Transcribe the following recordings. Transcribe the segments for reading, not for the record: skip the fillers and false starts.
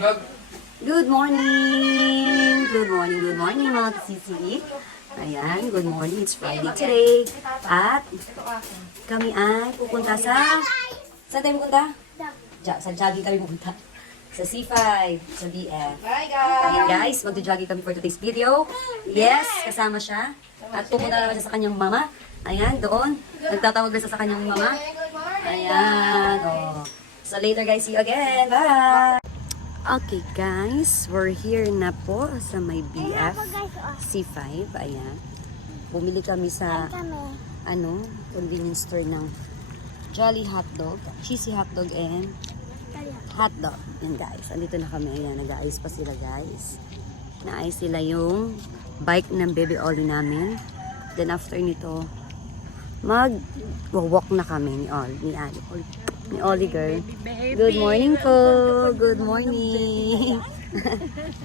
Good morning! Good morning mga kasisi. Ayan, good morning. It's Friday today. At kami ay pupunta sa... Saan tayo pupunta? Sa jogging kami pupunta. Sa C5, sa BF. Bye guys! Ayan guys, magja-jogging kami for today's video. Yes, kasama siya. At pupunta naman siya sa kanyang mama. Ayan, doon. Nagtatawag na siya sa kanyang mama. Ayan, oh. So later guys, see you again. Bye! Okay guys, we're here na po sa may BF C5. Ayan. Bumili kami sa convenience store ng Jolly Hotdog, cheesy hotdog and hotdog. Yan guys, andito na kami. Ayan, nag-aayos pa sila guys. Naayos sila yung bike ng baby Ollie namin. Then after nito, mag-walk na kami ni Ollie girl. Good morning po. Good morning.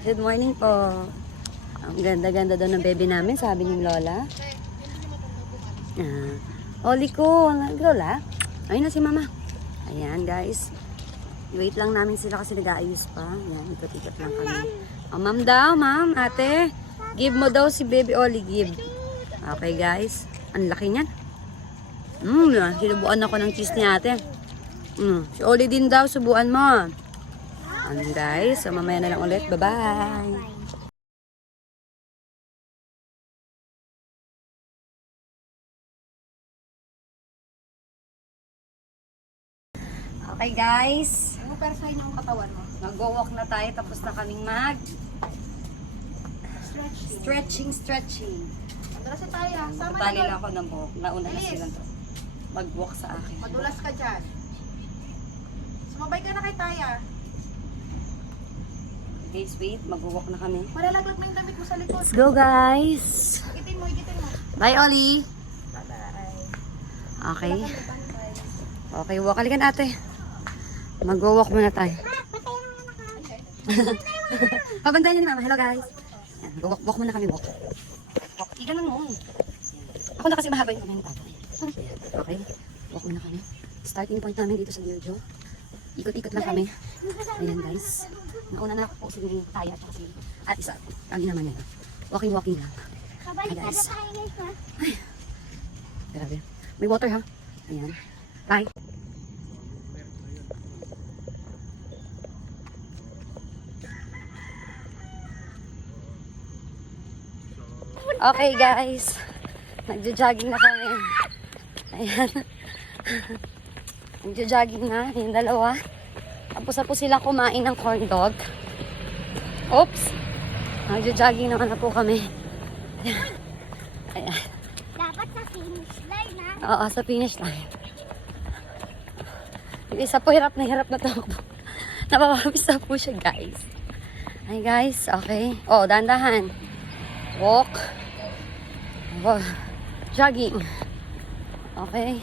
Good morning po. Ang ganda-ganda daw ng baby namin, sabi ni Lola. Ollie ko, Lola. Ayun na si mama. Ayan guys. Wait lang namin sila kasi nag-aayos pa. Ayan, ikot-ikot lang kami. Oh, ma'am daw, ma'am, ate. Give mo daw si baby Ollie, give. Okay guys. Ang laki niyan. Sinubuan ako ng cheese ni ate. Si Ollie din daw, subuan mo. Ano guys, so mamaya na lang ulit. Bye-bye. Okay guys. Persahin yung katawan mo. Mag-walk na tayo, tapos na kaming stretching. Madulas na tayo. Sama Tali na lang ako ng buhok. Nauna na silang mag-walk sa akin. Madulas ka dyan. Sumabay ka na kay Taya. Okay, sweet. Mag-walk na kami. Malalaglag mo yung damit mo sa likod. Let's go guys. Higitin mo. Bye Ollie. Bye-bye. Okay. Okay, walk. Alikan ate. Mag-walk muna tayo. Pabantayan niyo ni mama. Hello guys. Walk muna kami. Walk. Ganun mo. Ako na kasi mahaba yung kamay ni tatay. Okay. Walk muna kami. Starting point namin dito sa Virgo. Ikot-ikot lang kami. Ayan guys. Nauna na ako po si Taya at si Ate Sa. Kami naman yan. Walking lang. Hi guys. Ay. Grabe. May water ha. Ayan. Bye. Okay guys, nagjo-jogging na kami. Ayan. Nagjo-jogging na, yung dalawa. Tapos sila kumain ng corn dog. Oops! Nagjo-jogging naman na po kami. Ayan. Dapat sa finish line, ha? Oo, sa finish line. Yung isa po hirap na takbo. Napapapis na po siya guys. Hi guys, okay. Oh, dahan-dahan. Walk. Jogging. Okay.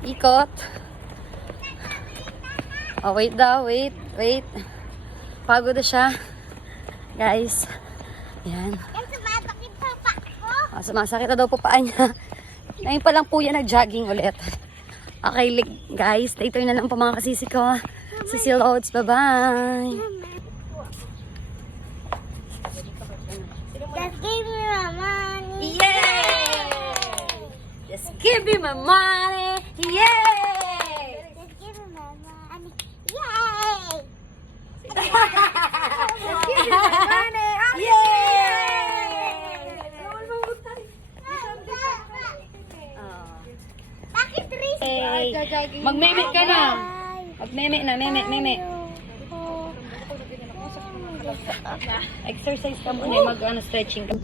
Ikot. Oh, wait daw. Wait. Pagod na siya. Guys. Ayan. Yan, sumasakit sa pa ko. Sumasakit na daw po paa niya. Ngayon pa lang po yan nag-jogging ulit. Okay, guys. Later na lang po mga kasisi ko. Sisi Loads. Bye-bye. Just give me my money. Yay! Just give me my money. Yay! Just give me my money. Yay! Just give me my money. Yay! Bakit Riz? Hey. Mag-meme ka na. Mag-meme na. Meme. Exercise ka muna. Stretching ka.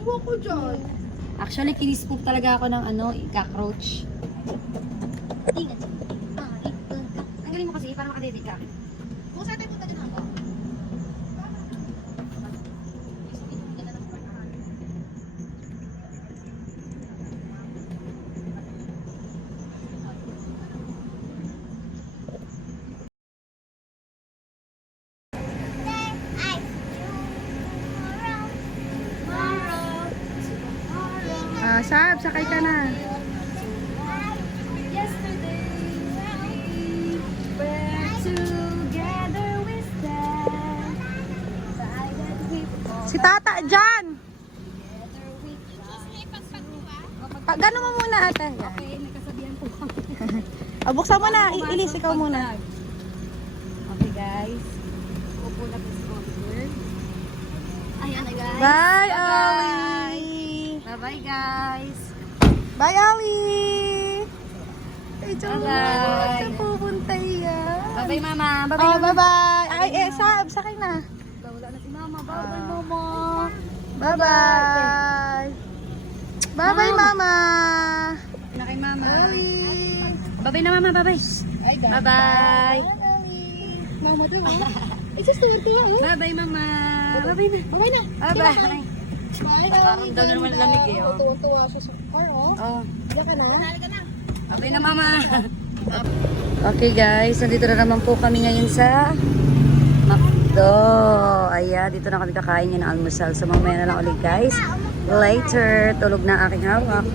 Iwan ko dyan. Actually, kinispook talaga ako ng cockroach. Ang galing mo kasi, parang makadede ka. Kung saan tayo punta din ako? Sab, sakay ka na. Yesterday we were together. Si Tata, dyan! Gano'n mo muna ate. Okay, nagkasabihan po kami. Buksan mo na, Ilis, ikaw muna. Okay guys. Upo na po si Oscar. Ayan na guys. Bye, Ali! Bye-bye guys. Bye, Ali! Ay, Diyan Bye-bye. na pupunta yan. Bye-bye mama. Bye-bye Oh, mama. bye-bye! Ay, sakay na. Wala na si mama. Bye-bye mama. Bye-bye! Bye-bye, Mama! Na kay mama. Bye-bye na mama. Bye-bye. Bye-bye. Mama daw, Ay, susunod ko, Bye-bye mama. Bye-bye na. Okay na. Bye-bye. Bye, Parang daw na naman lamig eh, oh. Tuwa-tuwa siya sa car, oh. Oh. Diyan ka na? Bye-bye na mama. Okay guys, nandito na naman po kami ngayon sa McDo. Ayan, dito na kami kakain ng almusal. So mamaya na lang ulit guys. Later, tulog na ang aking hawak.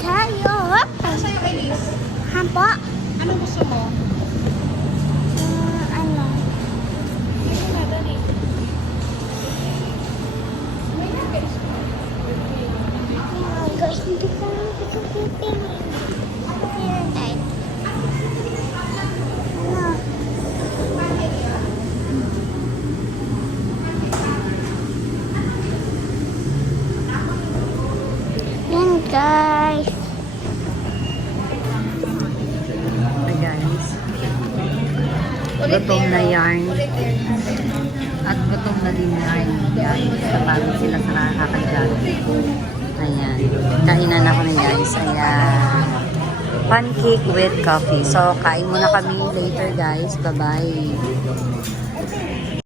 Tayo. Sa'yo, Elise. Hampo. Ano gusto mo? Ano? Guys, hindi ko pipili. Yan guys. Hi guys. Gutom na yarn. At gutom na din yarn guys. Napagod sila sa kakakagdag. Ayan. Kainan ako na guys. Ayan. Pancake with coffee. So, kain muna kami later guys. Bye-bye.